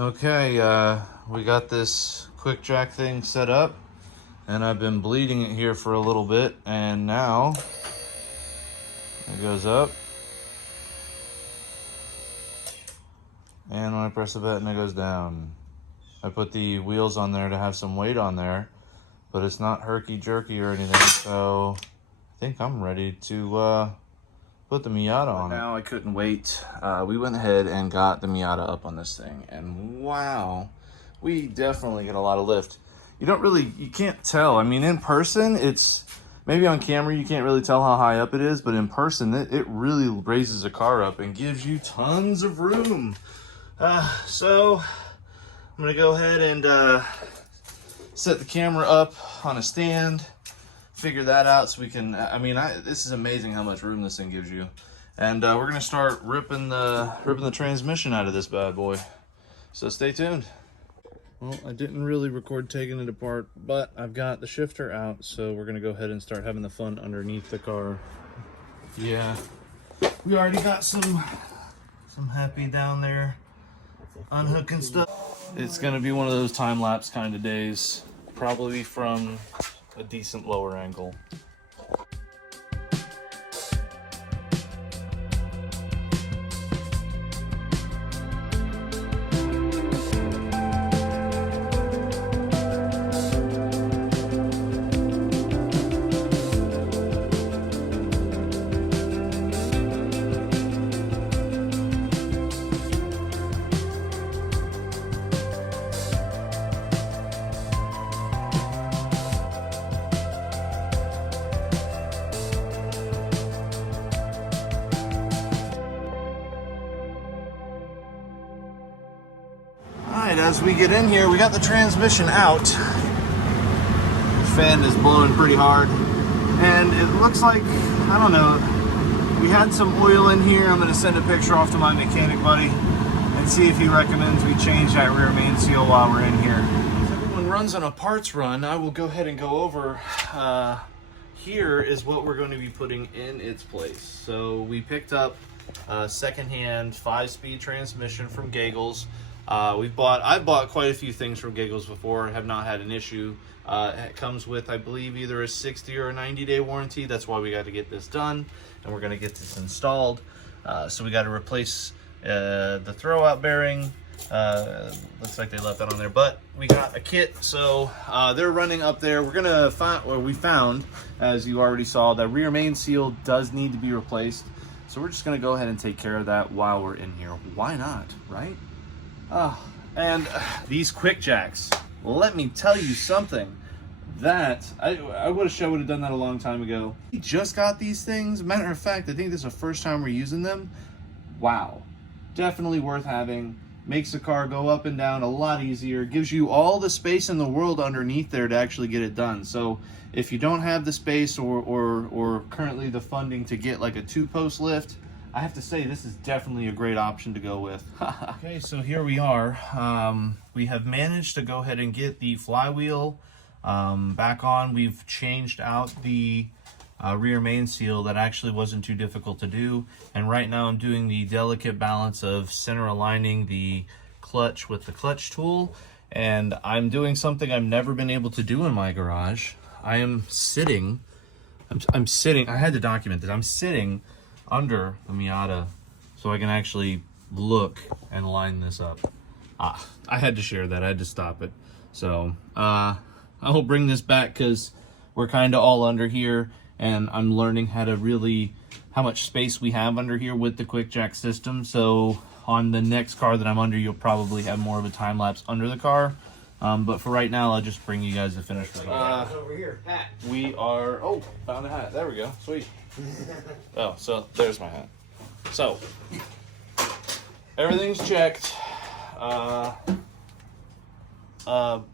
Okay, we got this quick jack thing set up, and I've been bleeding it here for a little bit, and now it goes up, and when I press the button it goes down. I put the wheels on there to have some weight on there, but it's not herky-jerky or anything, so I think I'm ready to put the Miata on it. Now I couldn't wait. We went ahead and got the Miata up on this thing, and wow, we definitely get a lot of lift. You can't tell. I mean, in person, it's, maybe on camera you can't really tell how high up it is, but in person, it really raises a car up and gives you tons of room. So I'm gonna go ahead and set the camera up on a stand, figure that out so we can, this is amazing how much room this thing gives you. And we're gonna start ripping the transmission out of this bad boy. So stay tuned. Well, I didn't really record taking it apart, but I've got the shifter out, so we're gonna go ahead and start having the fun underneath the car. Yeah, we already got some happy down there unhooking stuff. It's gonna be one of those time-lapse kind of days, probably from a decent lower angle. As we get in here, we got the transmission out. The fan is blowing pretty hard, and it looks like, I don't know, we had some oil in here. I'm going to send a picture off to my mechanic buddy and see if he recommends we change that rear main seal while we're in here. If everyone runs on a parts run, I will go ahead and go over. Here is what we're going to be putting in its place. So we picked up a secondhand 5-speed transmission from Gaggles. I've bought quite a few things from Gaggles before, have not had an issue. It comes with, I believe, either a 60 or a 90-day warranty. That's why we got to get this done, and we're going to get this installed. So we got to replace the throwout bearing. Looks like they left that on there, but we got a kit, so they're running up there. We're gonna find, or we found, as you already saw, that rear main seal does need to be replaced. So we're just gonna go ahead and take care of that while we're in here. Why not, right? And these quick jacks, let me tell you something that I wish I would have done that a long time ago. We just got these things. Matter of fact, I think this is the first time we're using them. Wow, definitely worth having. Makes the car go up and down a lot easier. Gives you all the space in the world underneath there to actually get it done. So if you don't have the space or currently the funding to get like a 2-post lift, I have to say this is definitely a great option to go with. Okay, so here we are. We have managed to go ahead and get the flywheel back on. We've changed out the rear main seal. That actually wasn't too difficult to do. And right now I'm doing the delicate balance of center aligning the clutch with the clutch tool. And I'm doing something I've never been able to do in my garage. I'm sitting, I had to document this. I'm sitting under the Miata so I can actually look and line this up. I had to share that. I had to stop it. So I will bring this back because we're kind of all under here, and I'm learning how much space we have under here with the quick jack system. So on the next car that I'm under, you'll probably have more of a time lapse under the car. But for right now, I'll just bring you guys the finished result. Over here, hat. We are, oh, found a hat. There we go. Sweet. Oh, so there's my hat. So everything's checked.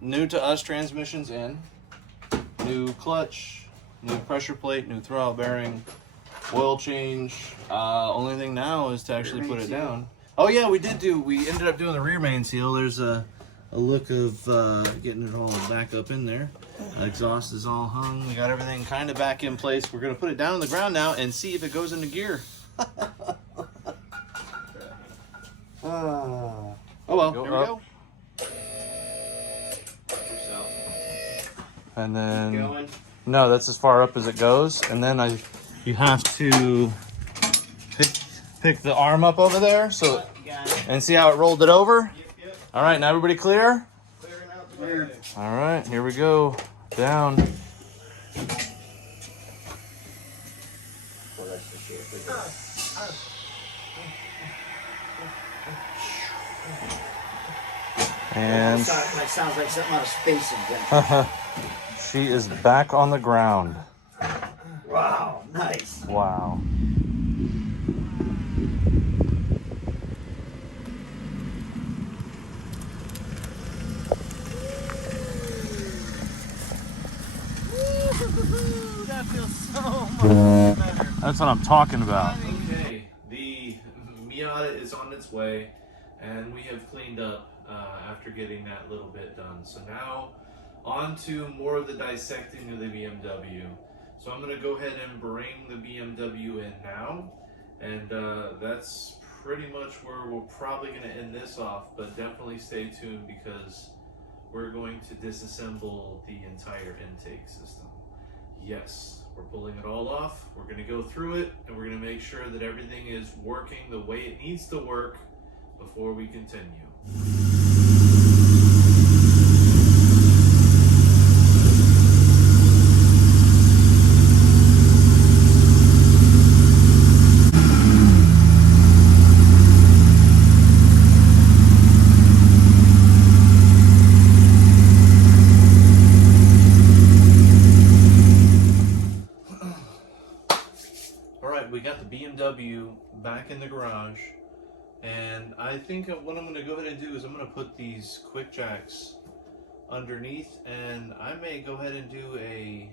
New to us transmissions in. New clutch, new pressure plate, new throwout bearing, oil change. Only thing now is to actually put it down. Oh yeah, we ended up doing the rear main seal. There's a look of getting it all back up in there. Exhaust is all hung. We got everything kind of back in place. We're going to put it down on the ground now and see if it goes into gear. Oh well, here we go. and then Keep going. no, that's as far up as it goes. And then you have to pick the arm up over there, so and see how it rolled it over. Yep. All right, now everybody clear? Clearing out the way. All right, here we go. Down. Well, that's the shit. And Like sounds like something out of Space Adventure. she is back on the ground. Wow, nice. Wow. That feels so much better. That's what I'm talking about. Okay, the Miata is on its way, and we have cleaned up after getting that little bit done. So now on to more of the dissecting of the BMW. So I'm going to go ahead and bring the BMW in now, and that's pretty much where we're probably going to end this off, but definitely stay tuned because we're going to disassemble the entire intake system. Yes, we're pulling it all off. We're going to go through it, and we're going to make sure that everything is working the way it needs to work before we continue. We got the BMW back in the garage, and I think what I'm going to go ahead and do is I'm going to put these quick jacks underneath, and I may go ahead and do a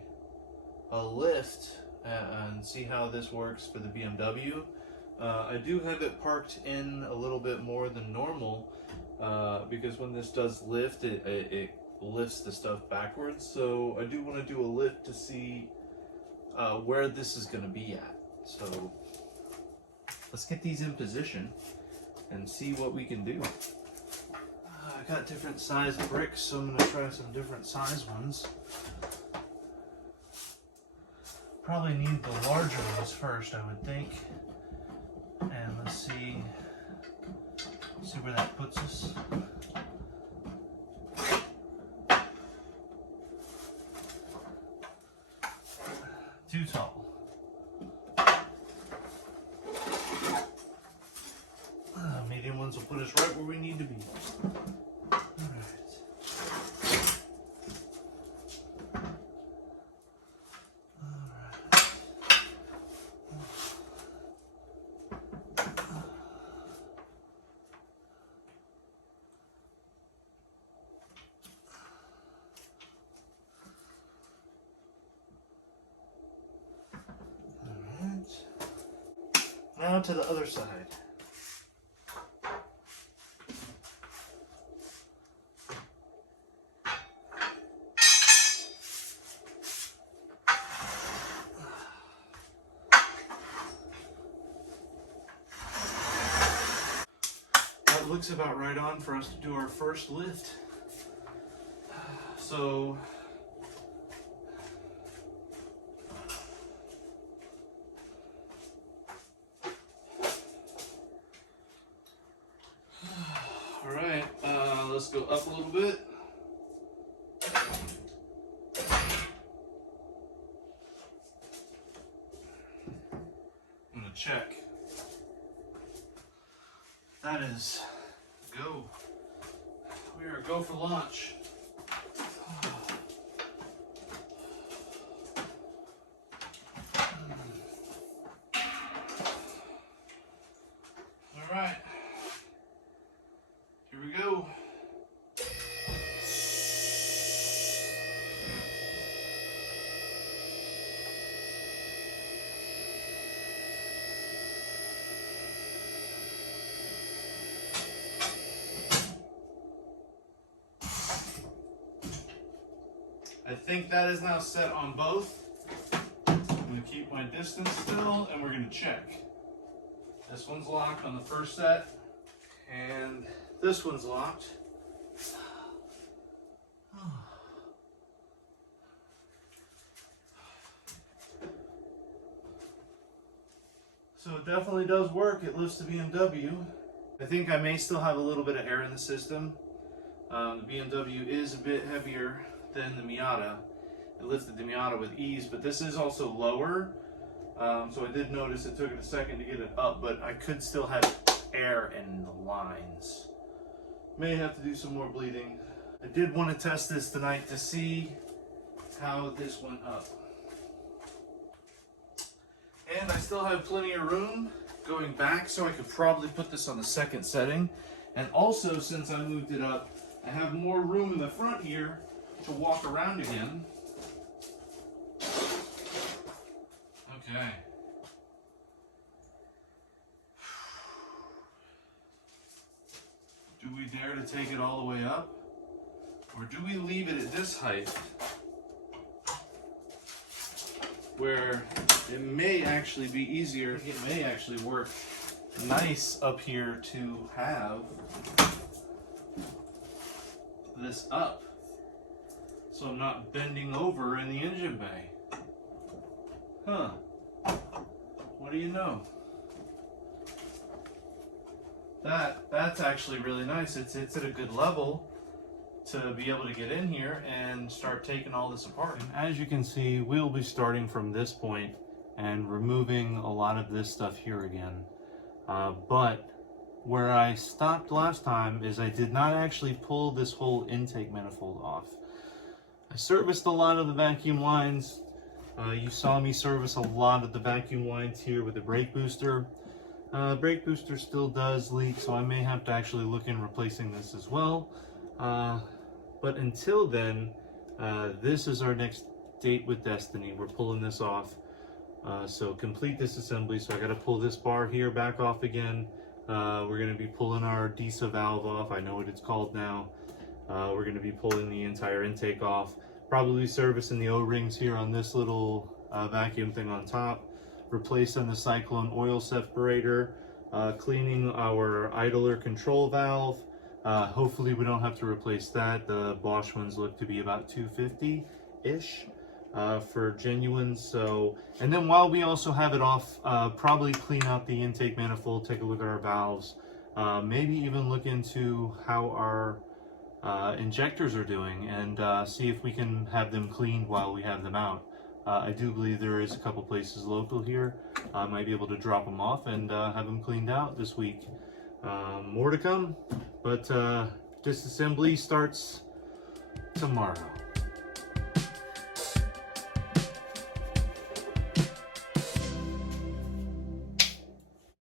lift and see how this works for the BMW. I do have it parked in a little bit more than normal because when this does lift, it lifts the stuff backwards. So I do want to do a lift to see where this is going to be at. So let's get these in position and see what we can do. I got different size bricks, so I'm going to try some different size ones. Probably need the larger ones first, I would think. And let's see where that puts us. Too tall. Medium ones will put us right where we need to be. All right. Now to the other side. That looks about right on for us to do our first lift. So alright, let's go up a little bit. I'm gonna check. That is go. We are go for launch. All right, here we go. I think that is now set on both. I'm going to keep my distance still, and we're going to check. This one's locked on the first set, and this one's locked. So it definitely does work. It lifts the BMW. I think I may still have a little bit of air in the system. The BMW is a bit heavier than the Miata. It lifted the Miata with ease, but this is also lower. So I did notice it took it a second to get it up, but I could still have air in the lines. May have to do some more bleeding. I did want to test this tonight to see how this went up. And I still have plenty of room going back, so I could probably put this on the second setting. And also, since I moved it up, I have more room in the front here to walk around again. Okay. Do we dare to take it all the way up? Or do we leave it at this height where it may actually be easier, it may actually work nice up here to have this up so I'm not bending over in the engine bay. Huh. What do you know? That's actually really nice. It's at a good level to be able to get in here and start taking all this apart. And as you can see, we'll be starting from this point and removing a lot of this stuff here again. But where I stopped last time is I did not actually pull this whole intake manifold off. I serviced a lot of the vacuum lines. You saw me service a lot of the vacuum lines here with the brake booster. Brake booster still does leak, so I may have to actually look in replacing this as well. But until then, this is our next date with Destiny. We're pulling this off. So complete this assembly. So I got to pull this bar here back off again. We're going to be pulling our DISA valve off. I know what it's called now. We're going to be pulling the entire intake off. Probably servicing the O-rings here on this little vacuum thing on top. Replacing the Cyclone oil separator. Cleaning our idler control valve. Hopefully we don't have to replace that. The Bosch ones look to be about 250-ish for genuine. So, and then while we also have it off, probably clean out the intake manifold, take a look at our valves, maybe even look into how our injectors are doing and see if we can have them cleaned while we have them out. I do believe there is a couple places local here. I might be able to drop them off and have them cleaned out this week. More to come, but disassembly starts tomorrow.